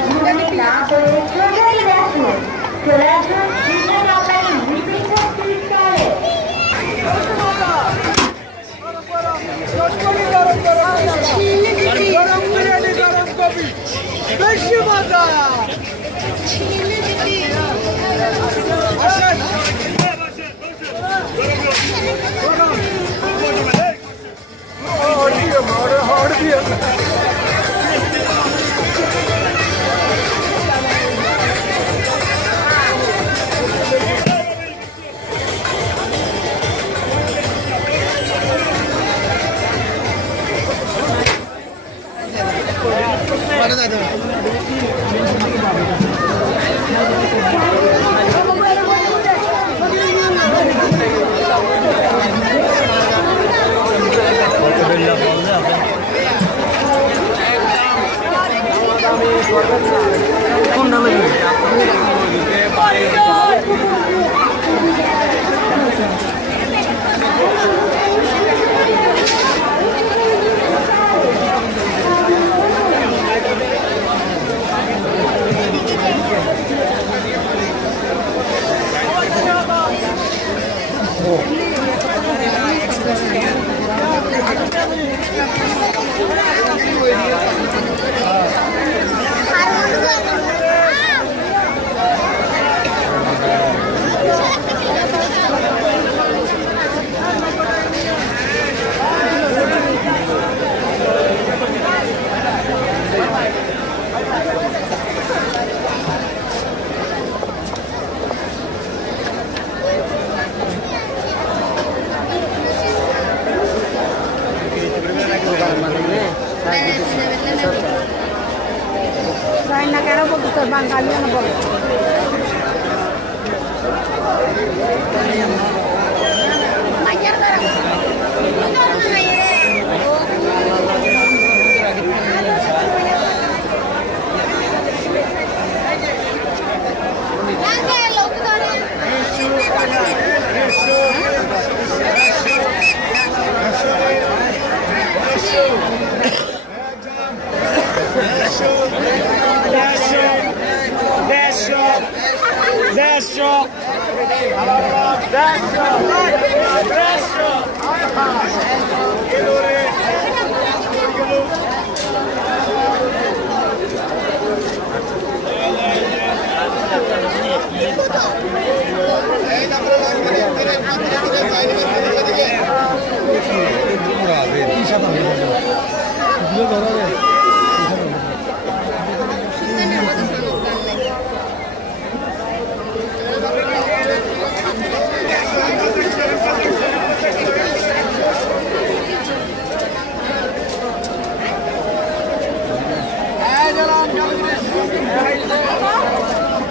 চলে দেখো চলে যাইতে Oh. না কেন বলতো? Bangali Bravo, ti sa da me. Due parole.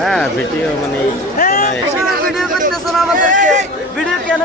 হ্যাঁ ভিডিও মানে ভিডিও কেন